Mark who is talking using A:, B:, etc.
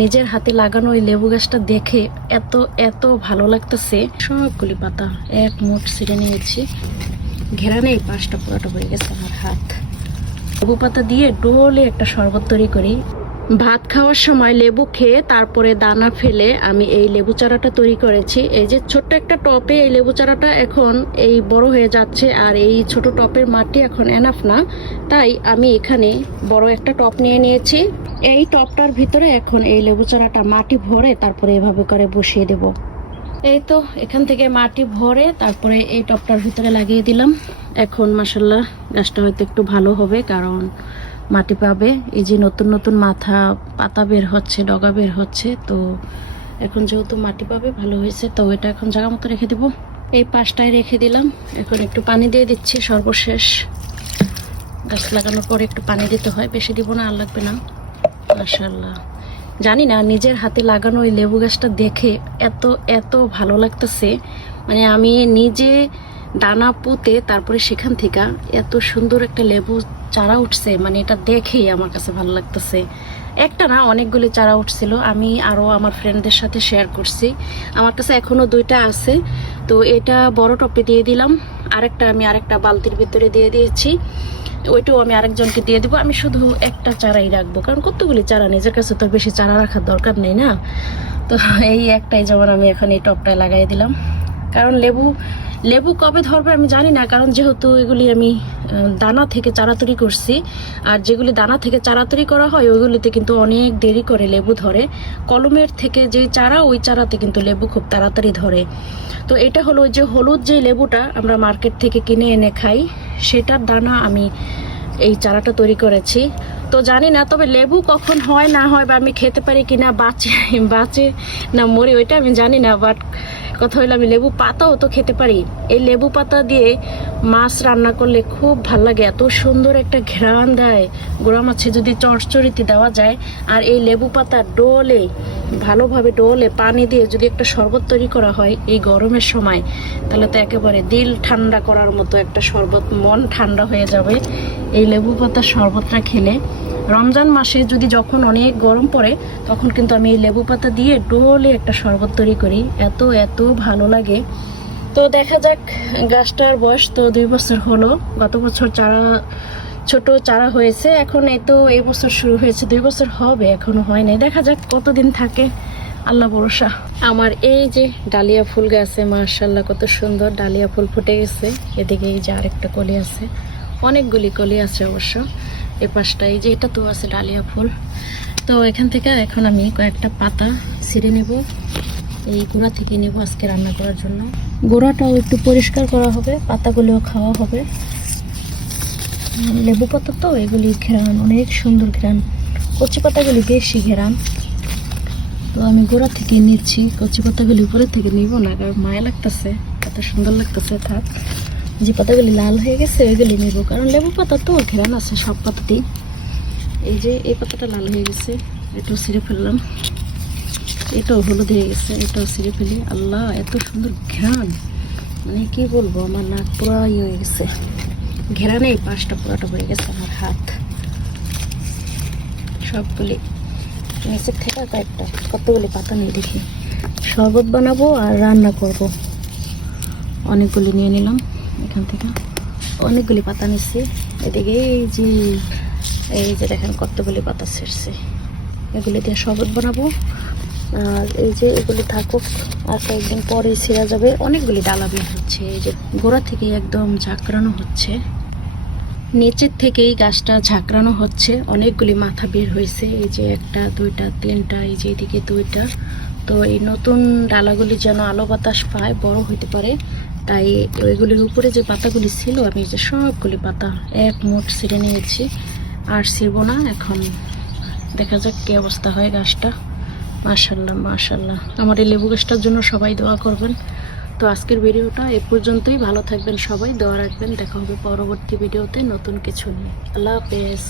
A: নিজের হাতে লাগানো ওই লেবু গাছটা দেখে এত এত ভালো লাগতেছে। সবগুলি পাতা এক মুঠ ছিঁড়ে নিয়েছি। ঘেরা নেই, পাঁচটা পুরোটা হয়ে গেছে আমার হাত। লেবু পাতা দিয়ে ডোলে একটা শরবত তৈরি করি। ভাত খাওয়ার সময় লেবু খেয়ে তারপরে দানা ফেলে আমি এই লেবু চারাটা তৈরি করেছি। এই যে ছোট্ট একটা টপে এই লেবু চারাটা এখন এই বড় হয়ে যাচ্ছে আর এই ছোট টপের মাটি এখন এনাফ না। তাই আমি এখানে বড় একটা টপ নিয়ে নিয়েছি। এই টপটার ভিতরে এখন এই লেবু চারাটা মাটি ভরে তারপরে এভাবে করে বসিয়ে দেব। এই তো এখান থেকে মাটি ভরে তারপরে এই টপটার ভিতরে লাগিয়ে দিলাম। এখন মাসাল্লাহ গাছটা হয়তো একটু ভালো হবে কারণ মাটি পাবে। এই যে নতুন নতুন মাথা, পাতা বের হচ্ছে, ডগা বের হচ্ছে, তো এখন যেহেতু মাটি পাবে, ভালো হয়েছে, তো এটা এখন জায়গা মতো রেখে দেবো। এই পাশটায় রেখে দিলাম। এখন একটু পানি দিয়ে দিচ্ছি, সর্বশেষ। গাছ লাগানোর পরে একটু পানি দিতে হয়, বেশি দিব না, আর লাগবে না। মাসাল্লাহ জানি না, নিজের হাতে লাগানো ওই লেবু গাছটা দেখে এত এত ভালো লাগতেছে। মানে আমি নিজে দানা পুঁতে তারপরে সেখান থেকে এত সুন্দর একটা লেবু চারা উঠছে মানে এটা দেখেই আমার কাছে ভালো লাগতেছে। একটা না, অনেকগুলি চারা উঠছিল, আমি আরও আমার ফ্রেন্ডদের সাথে শেয়ার করছি। আমার কাছে এখনও দুইটা আছে, তো এটা বড় টপে দিয়ে দিলাম। আরেকটা আমি আরেকটা বালতির ভিতরে দিয়ে দিয়েছি। ওইটাও আমি আরেকজনকে দিয়ে দেবো। আমি শুধু একটা চারাই রাখব, কারণ কতগুলি চারা, নিজের কাছে তো বেশি চারা রাখার দরকার নেই না? তো এই একটাই যেমন আমি এখন এই টপটায় লাগাই দিলাম। কারণ লেবু লেবু কবে ধরবে আমি জানি না, কারণ যেহেতু এগুলি আমি দানা থেকে চারা তৈরি করছি, আর যেগুলি দানা থেকে চারা তৈরি করা হয়, ওইগুলিতে কিন্তু অনেক দেরি করে লেবু ধরে। কলমের থেকে যে চারা, ওই চারাতে কিন্তু লেবু খুব তাড়াতাড়ি ধরে। তো এটা হলো যে হলুদ যে লেবুটা আমরা মার্কেট থেকে কিনে এনে খাই, সেটার দানা আমি এই চারাটা তৈরি করেছি। তো জানি না, তবে লেবু কখন হয়, না হয় বা আমি খেতে পারি কি না, বাঁচে বাঁচে না মরি, ওইটা আমি জানি না বাট কথা হলো আমি লেবু পাতাও তো খেতে পারি। এই লেবু পাতা দিয়ে মাছ রান্না করলে খুব ভালো লাগে, এত সুন্দর একটা ঘেরান দেয়। গোড়া মাছে যদি চড়চড়িতে দেওয়া যায়, আর এই লেবু পাতা ডোলে ভালোভাবে ডোলে পানি দিয়ে যদি একটা শরবত তৈরি করা হয় এই গরমের সময়, তাহলে তো একেবারে দিল ঠান্ডা করার মতো একটা শরবত, মন ঠান্ডা হয়ে যাবে। এই লেবু পাতার শরবতটা খেলে রমজান মাসে যদি যখন অনেক গরম পড়ে, তখন কিন্তু আমি এই লেবু পাতা দিয়ে ডোলে একটা শরবত তৈরি করি। এত এত ভালো লাগে। তো দেখা যাক, গাছটার বয়স তো দুই বছর হলো। গত বছর চারা, ছোট চারা হয়েছে। এখন এই তো এই বছর শুরু হয়েছে। দুই বছর হবে, এখনও হয়নি দেখা যাক কতদিন থাকে। আল্লাহ ভরসা। আমার এই যে ডালিয়া ফুল গাছে মার্শাল্লাহ কত সুন্দর ডালিয়া ফুল ফুটে গেছে। এদিকে এই যে আরেকটা কলি আছে। অনেকগুলি কলি আছে অবশ্য। এই পাশটা এই যে এটা তো আছে ডালিয়া ফুল। তো এখান থেকে এখন আমি কয়েকটা পাতা ছিঁড়ে নেব। এই গুঁড়া থেকে নেব আজকে রান্না করার জন্য। গোড়াটাও একটু পরিষ্কার করা হবে, পাতাগুলোও খাওয়া হবে। লেবু পাতা তো, এগুলি ঘেরান, অনেক সুন্দর ঘেরান। কচি পাতাগুলি বেশি ঘেরান। তো আমি গোড়া থেকে নিচ্ছি, কচি পাতাগুলি উপরে থেকে নিব না, কারণ মায়া লাগতেছে, এত সুন্দর লাগতেছে, থাক। যে পাতাগুলি লাল হয়ে গেছে, ওইগুলি নিব, কারণ লেবু পাতা তো ঘেরান আছে সব পাতাতেই। এই যে, এই পাতাটা লাল হয়ে গেছে একটু ছিঁড়ে ফেললাম। এটাও হলুদ হয়ে গেছে, এটাও ছিঁড়ে ফেলি। আল্লাহ, এত সুন্দর ঘেরান মানে কি বলব, আমার নাক পুরো ইয়ে হয়ে গেছে। ঘেরানে পাঁচটা পুরাটা হয়ে গেছে আমার হাত। সবগুলি নিচের থেকে কয়েকটা, কতগুলি পাতা নিয়ে দেখি। শরবত বানাবো আর রান্না করব। অনেকগুলি নিয়ে নিলাম এখান থেকে। অনেকগুলি পাতা নিচ্ছি। এদিকে এই যে এই যে দেখেন কতগুলি পাতা ছেড়ছে। এগুলি দিয়ে শরবত বানাবো। আর এই যে এগুলি থাকুক, আর কয়েকদিন পরেই ছেঁড়া যাবে। অনেকগুলি ডালা বের হচ্ছে, এই যে গোড়া থেকে একদম ঝাঁকড়ানো হচ্ছে। নিচের থেকেই গাছটা ঝাঁকড়ানো হচ্ছে, অনেকগুলি মাথা বের হয়েছে, এই যে একটা, দুইটা, তিনটা, এই যে এদিকে দুইটা। তো এই নতুন ডালাগুলি যেন আলো বাতাস পায়, বড় হইতে পারে, তাই ওইগুলির উপরে যে পাতাগুলি ছিল, আমি যে সবগুলি পাতা এক মুঠ ছিঁড়ে নিয়েছি। আর ছিঁড়বো না, এখন দেখা যাক কি অবস্থা হয় গাছটা। মাশাল্লাহ মাশাল্লাহ। আমার এই লেবু গাছটার জন্য সবাই দোয়া করবেন। তো আজকের ভিডিওটা এ পর্যন্তই। ভালো থাকবেন সবাই, দোয়া রাখবেন। দেখা হবে পরবর্তী ভিডিওতে নতুন কিছু নিয়ে। আল্লাহ হাফেজ।